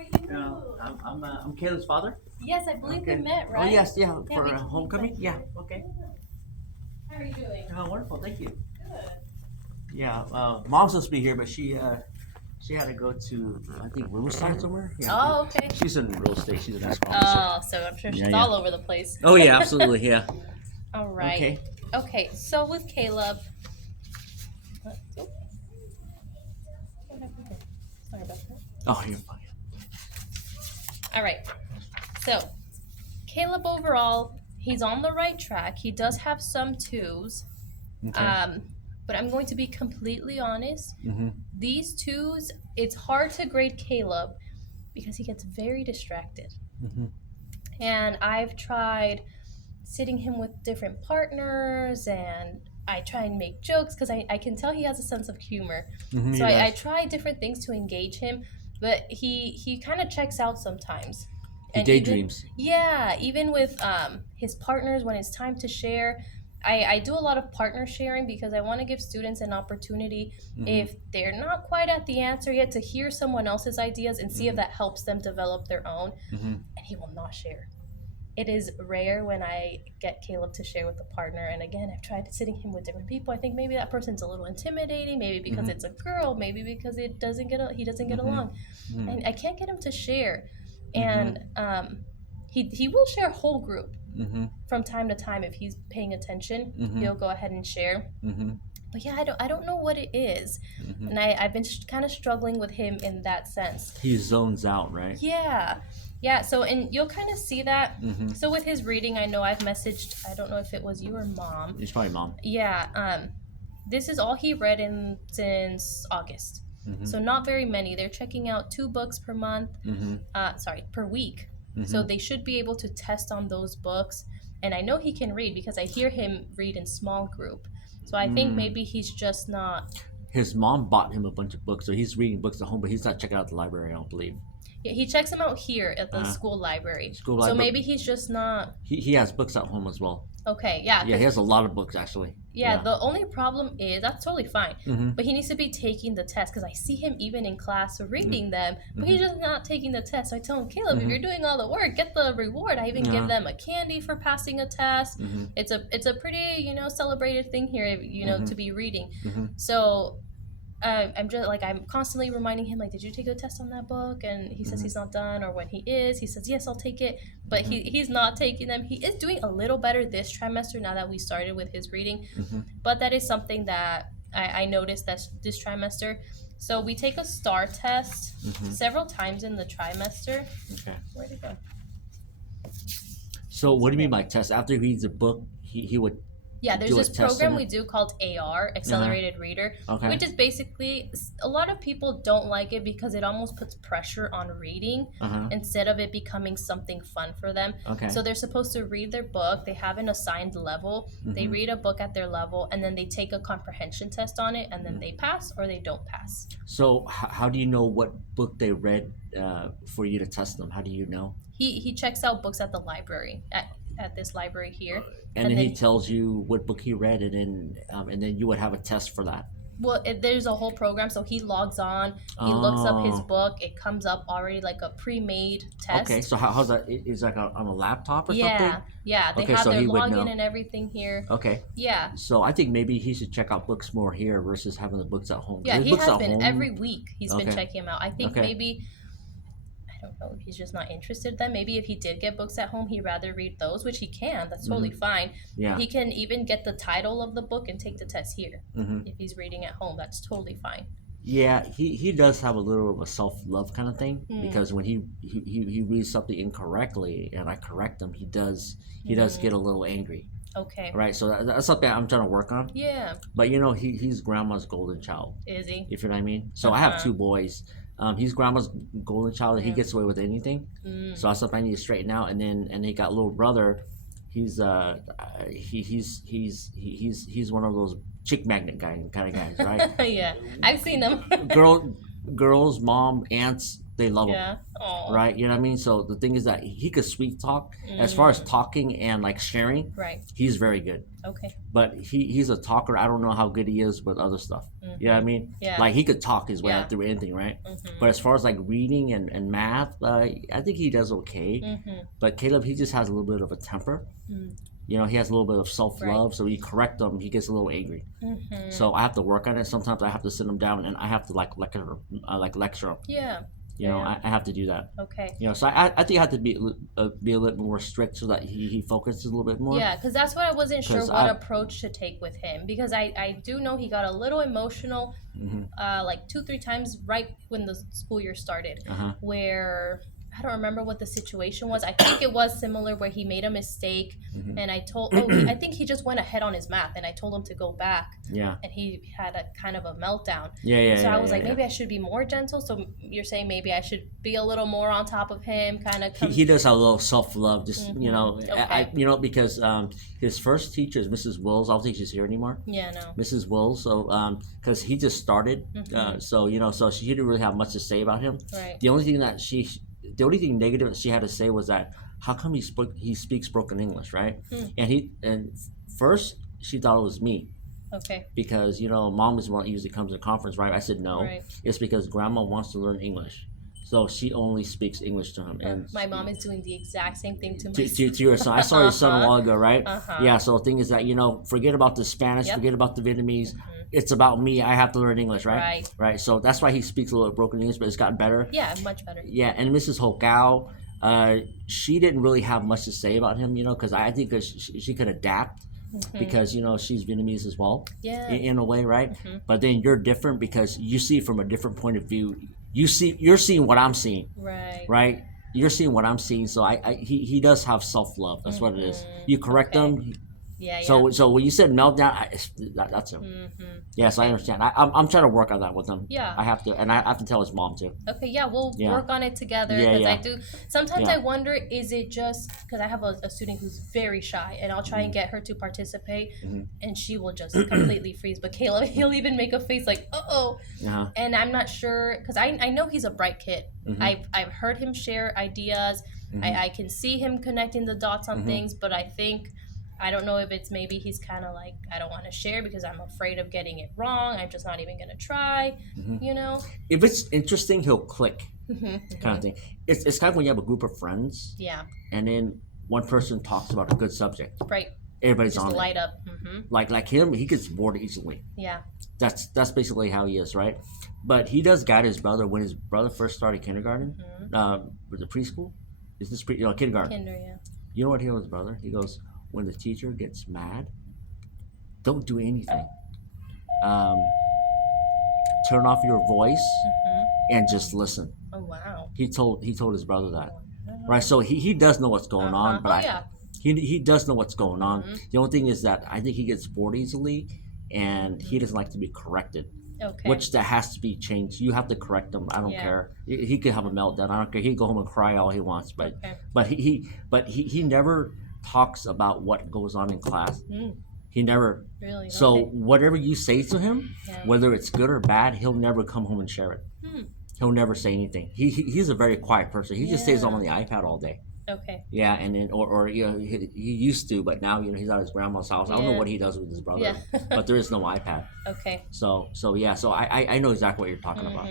are you? I'm Caleb's father. Yes, I believe we Okay. met, Oh right? yes, yeah, Yeah, for we homecoming. met. Yeah. Okay. How are you doing? Oh, wonderful. Thank you. Good. Yeah. Mom's supposed to be here, but she had to go to I think Riverside somewhere. Yeah. Oh, okay. She's in real estate. She's an escrow officer. Oh, so I'm sure she's Yeah, yeah. all over the place. Oh yeah, absolutely. Yeah. All right. Okay. Okay, so with Caleb. Oh, what happened here? Sorry about that. Oh, you're fine. All right. So, Caleb overall, he's on the right track. He does have some twos. Okay. But I'm going to be completely honest. Mhm. These twos, it's hard to grade Caleb because he gets very distracted. Mhm. And I've tried sitting him with different partners and I try and make jokes because I can tell he has a sense of humor. Mhm. So He I does. try different things to engage him, but he kind of checks out sometimes. He And even daydreams. yeah, even with his partners when it's time to share, I do a lot of partner sharing because I want to give students an opportunity Mhm. if they're not quite at the answer yet to hear someone else's ideas and see if Mhm. that helps them develop their own. Mhm. And he will not share. It is rare when I get Caleb to share with a partner. And again, I've tried sitting him with different people. I think maybe that person's a little intimidating, maybe because Mhm. it's a girl, maybe because he doesn't get Mhm. along, Mhm. and I can't get him to share. Mhm. And he will share whole group Mhm. from time to time if he's paying attention. Mhm. He'll go ahead and share. Mhm. But yeah, I don't know what it is, Mhm. and I've been kind of struggling with him in that sense. He zones out, right? Yeah. Yeah, so and you'll kind of see that. Mhm. So with his reading, I know I've messaged, I don't know if it was you or mom. It's probably mom. Yeah, this is all he read in since August. Mhm. So not very many. They're checking out 2 books per month. Mhm. Sorry, per week. So Mhm. they should be able to test on those books. And I know he can read because I hear him read in small group. So I think Mm. maybe he's just not. His mom bought him a bunch of books, so he's reading books at home, but he's not checking out the library. I don't believe. Yeah, he checks them out here at the Uh, school library. School So library. maybe he's just not. He has books at home as well. Okay, yeah, Yeah, he 'cause has a lot of books actually. yeah, Yeah. the only problem is that's totally fine, Mhm. but he needs to be taking the test because I see him even in class reading Mm-hmm. them, but he's just not taking the test. So I tell him, Caleb, if Mhm. you're doing all the work, get the reward. I even give Yeah. them a candy for passing a test. Mhm. It's a pretty celebrated thing here, Mhm. to be reading. Mhm. So I'm constantly reminding him like, did you take a test on that book? And he says Mhm. he's not done, or when he is, he says yes, I'll take it. But Mhm. he's not taking them. He is doing a little better this trimester now that we started with his reading, Mhm. but that is something that I noticed that this trimester. So we take a STAR test Mhm. several times in the trimester. Okay. Where'd it go? So what do you mean by test? After he reads a book, he would Yeah, there's do a this test program on we it? do called AR, Accelerated Reader, Okay. which is basically a lot of people don't like it because it almost puts pressure on reading Uh-huh. instead of it becoming something fun for them. Okay. So they're supposed to read their book, they have an assigned level, they Mhm. read a book at their level, and then they take a comprehension test on it, and then Mhm. they pass or they don't pass. So how do you know what book they read for you to test them? How do you know? He checks out books at the library, at this library here. And then he tells you what book he read, and then you would have a test for that. Well, there's a whole program, so he logs on, he looks up his Oh. book, it comes up already like a pre-made test. Okay. So how's that? Is like on a laptop or Yeah, something? yeah, they Okay, have so their he would login know. and everything here. Okay. Yeah, So I think maybe he should check out books more here versus having the books at home. yeah, His he books has at been home. every week. He's been Okay. checking them out. I think Okay. maybe I don't know if he's just not interested then. Maybe if he did get books at home, he'd rather read those, which he can. That's totally fine. Yeah. He can even get the title of the book and take the test here. Mhm. If he's reading at home, that's totally fine. Yeah, he does have a little of a self love kind of thing Mm. because when he reads something incorrectly and I correct him, he does get a little angry. Okay. Right, so that's something I'm trying to work on. Yeah. But he's grandma's golden child. Is he? If you know what I mean. So I have Uh-huh. 2 boys. He's grandma's golden child. And he Yeah. gets away with anything. Mm. So that's something I need to straighten out. And he got a little brother. He's he's one of those chick magnet kind of guys, right? Yeah, I've seen them. Girls, mom, aunts, they love him. Yeah. Oh. Right, you know what I mean. So the thing is that he could sweet talk. As far as talking and like sharing, Right. he's very good. Okay. But he's a talker. I don't know how good he is with other stuff. You know what I mean? Yeah. Like he could talk his way Yeah. out through anything, right? But as far as like reading and math, I think he does okay. But Caleb, he just has a little bit of a temper. You know, he has a little bit of self-love. Right. So you correct him, he gets a little angry. So I have to work on it. Sometimes I have to sit him down and I have to like lecture him. Yeah. You know, I have to do that. Okay. You know, so I think I have to be a little more strict so that he focuses a little bit more. Yeah, because that's why I wasn't sure 'Cause what approach to take with him. Because I do know he got a little emotional, like 2-3 times right when the school year started, where I don't remember what the situation was. I think it was similar where he made a mistake, and I told, I think he just went ahead on his math, and I told him to go back. Yeah. And he had a kind of a meltdown. Yeah. So I was like, yeah. maybe I should be more gentle. So you're saying maybe I should be a little more on top of him, kind of. He does have a little self-love, just you know, Okay. you know, because his first teacher is Mrs. Wills. I don't think she's here anymore. Yeah, no. Mrs. Wills. So because he just started, so you know, so she didn't really have much to say about him. Right. The only thing negative that she had to say was that how come he speaks broken English, right? And first she thought it was me. Okay. Because you know, mom is one that usually comes to conference, right? I said no. Right. It's because grandma wants to learn English, so she only speaks English to him. And My mom is doing the exact same thing to my to your son. I saw your son a while ago, right? Uh-huh. Yeah. So the thing is that you know, forget about the Spanish, Yep. forget about the Vietnamese. It's about me. I have to learn English, right? Right. Right. So that's why he speaks a little broken English, but it's gotten better. Yeah, much better. Yeah. And Mrs. Hokao, she didn't really have much to say about him, you know, because I think she could adapt. Because you know she's Vietnamese as well, Yeah. in a way, right? But then you're different because you see it from a different point of view. You're seeing what I'm seeing, Right. right? You're seeing what I'm seeing. So he does have self-love. That's what it is. You correct him. Yeah. So when you said meltdown, that's him. Yes, I understand. I'm trying to work on that with him. Yeah. I have to, and I have to tell his mom too. Okay, yeah, we'll Yeah. work on it together Yeah, because yeah. I do. Sometimes Yeah. I wonder, is it just because I have a student who's very shy, and I'll try and get her to participate, and she will just completely freeze. But Caleb, he'll even make a face like, "Uh-oh," and I'm not sure because I know he's a bright kid. I've heard him share ideas. I can see him connecting the dots on things, but I don't know if it's maybe he's kind of like, I don't want to share because I'm afraid of getting it wrong. I'm just not even going to try, you know? If it's interesting, he'll click, kind of thing. It's kind of when you have a group of friends, Yeah, and then one person talks about a good subject. right. Everybody's Just on light it. up. Like him, he gets bored easily. Yeah. That's basically how he is, right? But he does guide his brother when his brother first started kindergarten. Was it preschool? Is this kindergarten? Kinder, yeah. You know what he told his brother? He goes, when the teacher gets mad, don't do anything. Turn off your voice and just listen. Oh, wow. He told his brother that, right? So he does know what's going on, but yeah. he does know what's going on. The only thing is that I think he gets bored easily, and he doesn't like to be corrected. Okay. Which that has to be changed. You have to correct him. I don't Yeah. care. He could have a meltdown. I don't care. He can go home and cry all he wants, but Okay. he never talks about what goes on in class. He never. Really? So Okay. whatever you say to him, Yeah. whether it's good or bad, he'll never come home and share it. He'll never say anything. He's a very quiet person. He just stays Yeah. on the iPad all day. Okay. Yeah, and then or you know he used to, but now you know he's at his grandma's house. I don't know Yeah. what he does with his brother, Yeah. but there is no iPad. Okay. So yeah. So I know exactly what you're talking about.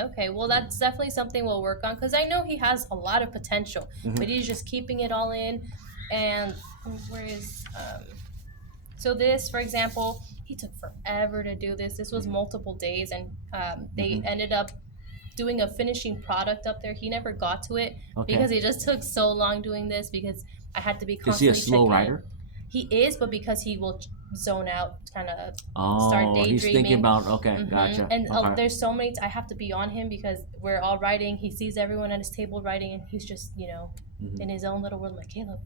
Okay, well, that's definitely something we'll work on because I know he has a lot of potential, but he's just keeping it all in. And where is so this, for example, he took forever to do this. This was multiple days, and they ended up doing a finishing product up there. He never got to it because it just took so long doing this because I had to be Is he constantly a slow checking rider? it. He is, but because he will zone out, kind of Oh, start daydreaming. he's thinking about gotcha. And Okay. there's so many. I have to be on him because we're all writing. He sees everyone at his table writing, and he's just in his own little world. I'm like, Caleb,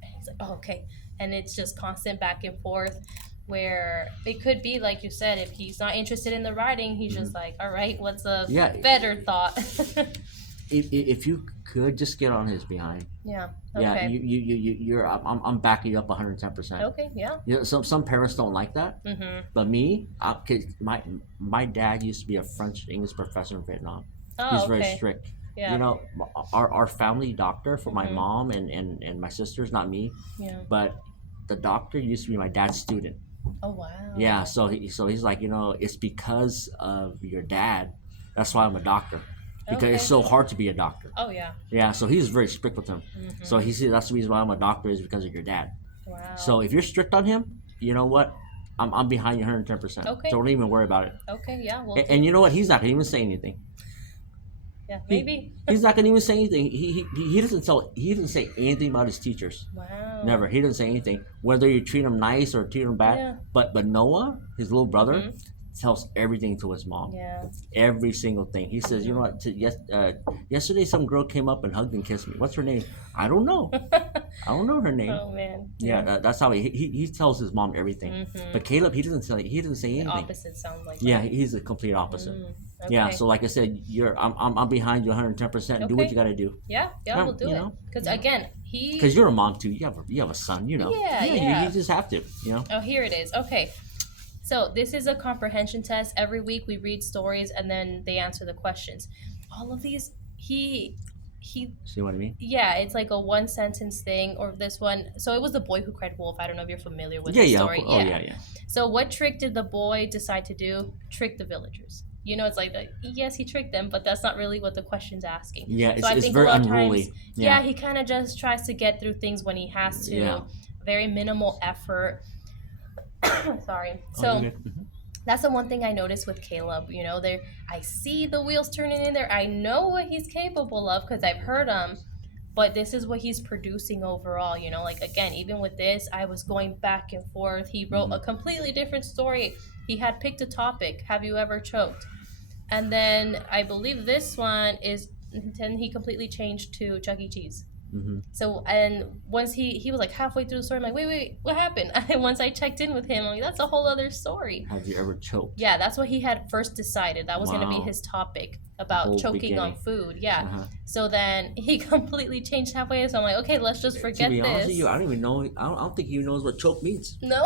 and he's like, oh, okay. And it's just constant back and forth. Where it could be like you said, if he's not interested in the writing, he's just like, all right, what's a better thought? If you could just get on his behind. Yeah. Yeah, Okay. you're. I'm backing you up 110%. Okay. Yeah. You know, some parents don't like that, but me, 'cause my dad used to be a French English professor in Vietnam. Oh, He's okay. very strict. Yeah. You know, our family doctor for my mom and my sisters, not me. Yeah. But the doctor used to be my dad's student. Oh wow. Yeah, so he's like, you know, it's because of your dad. That's why I'm a doctor. Because it's Okay. so hard to be a doctor. Oh yeah. Yeah, so he's very strict with him. So he said that's the reason why I'm a doctor is because of your dad. Wow. So if you're strict on him, you know what? I'm behind you 110%. Okay. Don't even worry about it. Okay. Yeah. Well. And you know what? He's not gonna even say anything. Yeah. Maybe. He's not gonna even say anything. He doesn't tell. He doesn't say anything about his teachers. Wow. Never. He doesn't say anything. Whether you treat him nice or treat him bad. Yeah. But Noah, his little brother, tells everything to his mom. Yeah. Every single thing. He says, you know what? Yesterday, some girl came up and hugged and kissed me. What's her name? I don't know. I don't know her name. Oh man. Yeah, that's how he tells his mom everything. But Caleb, he doesn't say anything. The opposite sounds like. Yeah, that. he's a complete opposite. Okay. Yeah, so like I said, I'm behind you 110%. Do what you got to do. Yeah, we'll do it. Because again, because you're a mom too. You have a son. You know. Yeah. You just have to. You know. Oh, here it is. Okay. So this is a comprehension test. Every week we read stories and then they answer the questions. All of these, he. See what I mean? Yeah, it's like a one sentence thing. Or this one. So it was the boy who cried wolf. I don't know if you're familiar with the story. Oh yeah. So what trick did the boy decide to do? Trick the villagers. You know, it's like, yes, he tricked them, but that's not really what the question's asking. Yeah, so it's very unruly. Times, he kind of just tries to get through things when he has to. Yeah. Very minimal effort. Sorry. So that's the one thing I noticed with Caleb. You know, I see the wheels turning in there. I know what he's capable of because I've heard him. But this is what he's producing overall, you know, like again, even with this, I was going back and forth. He wrote a completely different story. He had picked a topic. Have you ever choked? And then I believe this one is, then he completely changed to Chuck E. Cheese. So, and once he was like halfway through the story, I'm like, wait, what happened? And once I checked in with him, I'm like, that's a whole other story. Have you ever choked? Yeah, that's what he had first decided. That was going to be his topic about choking on food. Yeah. So then he completely changed halfway. So I'm like, okay, let's just forget this. To be honest with you, I don't even know. I don't think he knows what choke means. No.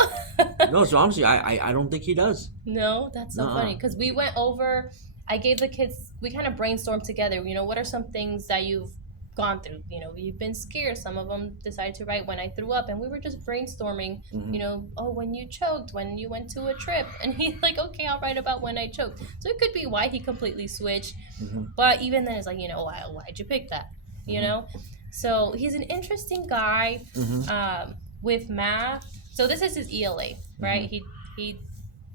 No, so honestly, I don't think he does. No, that's so funny because we went over. I gave the kids. We kind of brainstormed together. You know, what are some things that you've gone through? You know, you've been scared. Some of them decided to write when I threw up, and we were just brainstorming. You know, when you choked, when you went to a trip, and he's like, okay, I'll write about when I choked. So it could be why he completely switched. But even then, it's like, you know, why'd you pick that? You know, so he's an interesting guy with math. So this is his ELA, right? He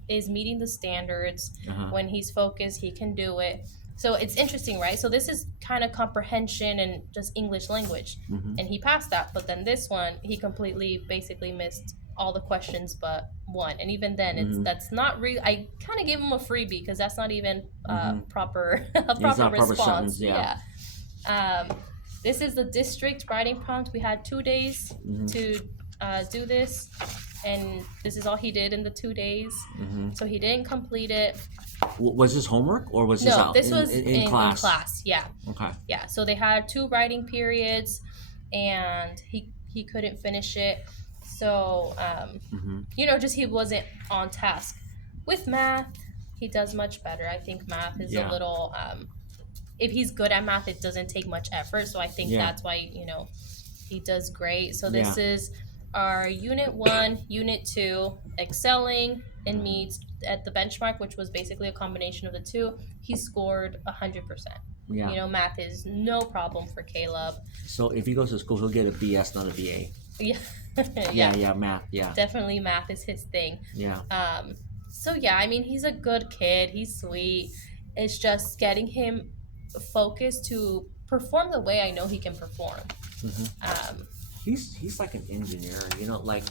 is meeting the standards. When he's focused, he can do it. So it's interesting, right? So this is kind of comprehension and just English language. And he passed that. But then this one, he completely basically missed all the questions but one. And even then, that's not really, I kind of gave him a freebie because that's not even proper response. Yeah. This is the district writing prompt. We had 2 days to do this. And this is all he did in the 2 days. So he didn't complete it. Was this homework or was this no? out? This was in class. In class, yeah. Okay. Yeah, so they had 2 writing periods, and he couldn't finish it. So you know, just he wasn't on task. With math, he does much better. I think math is a little. If he's good at math, it doesn't take much effort. So I think that's why, you know, he does great. So this is our Unit 1, Unit 2, excelling and meets at the benchmark, which was basically a combination of the 2. He scored 100%. Yeah. You know, math is no problem for Caleb. So if he goes to school, he'll get a BS, not a BA. Yeah. yeah, math, yeah. Definitely math is his thing. Yeah. So yeah, I mean, he's a good kid. He's sweet. It's just getting him focused to perform the way I know he can perform. He's like an engineer, you know, like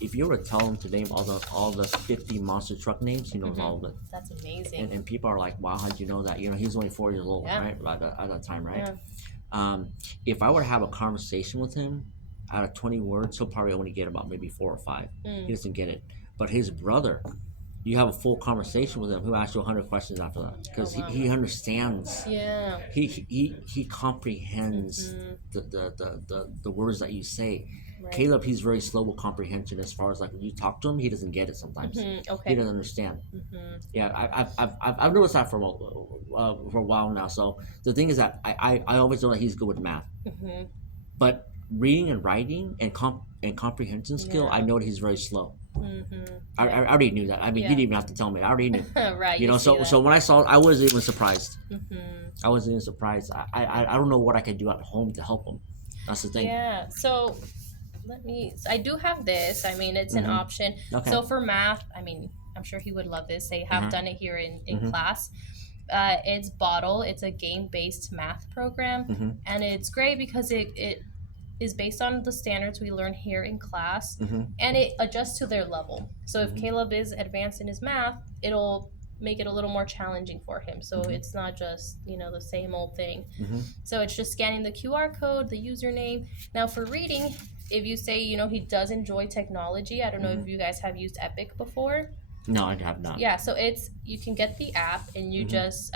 if you were to tell him to name all the 50 monster truck names, he knows all of it. That's amazing. And people are like, wow, how'd you know that? You know, he's only 4 years old, right? At that time, right? Yeah. If I were to have a conversation with him, out of 20 words, he'll probably only get about maybe 4 or 5. He doesn't get it. But his brother, you have a full conversation with him, he'll ask you 100 questions after that because he understands. Yeah. He comprehends the words that you say. Right. Kaleb, he's very slow with comprehension as far as like when you talk to him, he doesn't get it sometimes. Okay. He doesn't understand. Yeah, I've noticed that for a while now. So the thing is that I always know that he's good with math, but reading and writing and comprehension skill, I know that he's very slow. I already knew that. I mean, he didn't even have to tell me. I already knew. Right. You know, so when I saw it, I wasn't even surprised. I wasn't even surprised. I don't know what I could do at home to help him. That's the thing. Yeah. So I do have this. I mean, it's an option. Okay. So for math, I mean, I'm sure he would love this. They have done it here in class. It's Bottle. It's a game-based math program, and it's great because it is based on the standards we learn here in class, and it adjusts to their level. So if Kaleb is advanced in his math, it'll make it a little more challenging for him. So it's not just, the same old thing. So it's just scanning the QR code, the username. Now for reading, if you say, he does enjoy technology, I don't know if you guys have used Epic before. No, I have not. Yeah, so you can get the app and you just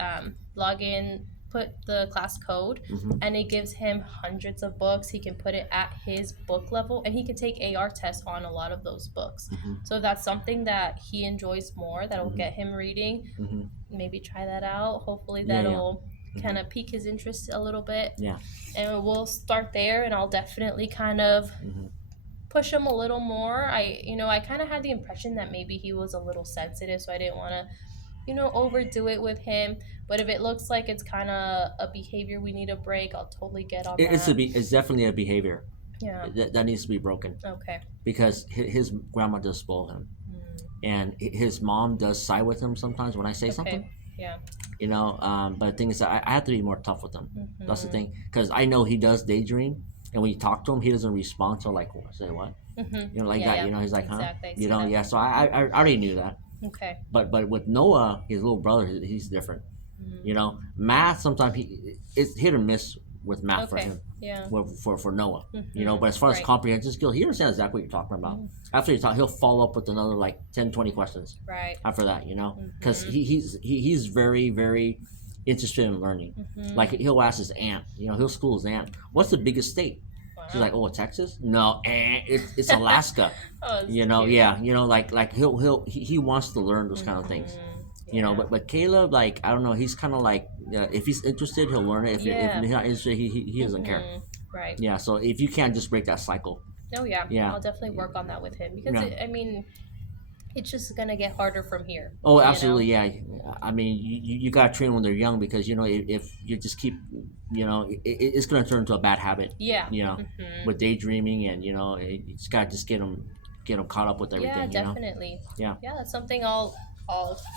log in, put the class code, and it gives him hundreds of books. He can put it at his book level, and he can take AR tests on a lot of those books. So if that's something that he enjoys more, that'll get him reading, maybe try that out. Hopefully that'll kind of pique his interest a little bit. Yeah. And we'll start there, and I'll definitely kind of push him a little more. I kind of had the impression that maybe he was a little sensitive, so I didn't want to overdo it with him. But if it looks like it's kind of a behavior we need to break, I'll totally get on that. It's definitely a behavior. Yeah. That needs to be broken. Okay. Because his grandma does spoil him, and his mom does side with him sometimes when I say something. Yeah. But the thing is that I have to be more tough with him. That's the thing, because I know he does daydream, and when you talk to him, he doesn't respond. So like, say what? That. He's like, huh? Exactly. Yeah. So I already knew that. Okay. But with Noah, his little brother, he's different. Math sometimes it's hit or miss with math for him. Yeah. For Noah, but as far as comprehension skill, he understands exactly what you're talking about. After you talk, he'll follow up with another like 10, 20 questions. Right. After that, because he's very, very interested in learning. Like he'll ask his aunt, he'll school his aunt, what's the biggest state? She's like, oh, Texas? No, it's Alaska. Cute. Like he wants to learn those kind of things. But Kaleb, like, I don't know, he's kind of like, if he's interested, he'll learn it. If he's not interested, he doesn't care. Right. Yeah. So if you can't just break that cycle. Oh yeah. Yeah. I'll definitely work on that with him because it's just gonna get harder from here. Oh, absolutely, yeah. I mean, you gotta train when they're young because if you just keep, it's gonna turn into a bad habit. Yeah. With daydreaming and you just gotta get them caught up with everything. Yeah, definitely. Yeah. Yeah, that's something I'll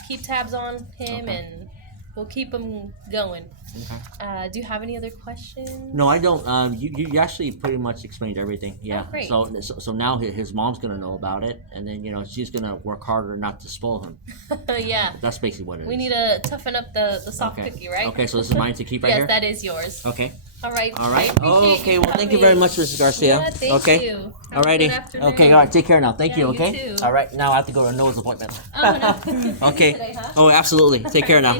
keep tabs on him and we'll keep him going. Okay. Do you have any other questions? No, I don't. You actually pretty much explained everything. Yeah. Oh, great. So now his mom's gonna know about it, and then she's gonna work harder not to spoil him. Yeah. That's basically what it is. We need to toughen up the soft cookie, right? Okay. So this is mine to keep right here. Yes, that is yours. Okay. All right. All right. Okay. Well, thank you very much, Mrs. Garcia. Yeah, thank you. All righty. Okay. All right. Take care now. Thank you. Okay. You too. All right. Now I have to go to Noah's appointment. Oh no. Okay. Today, huh? Oh, absolutely. Take care now.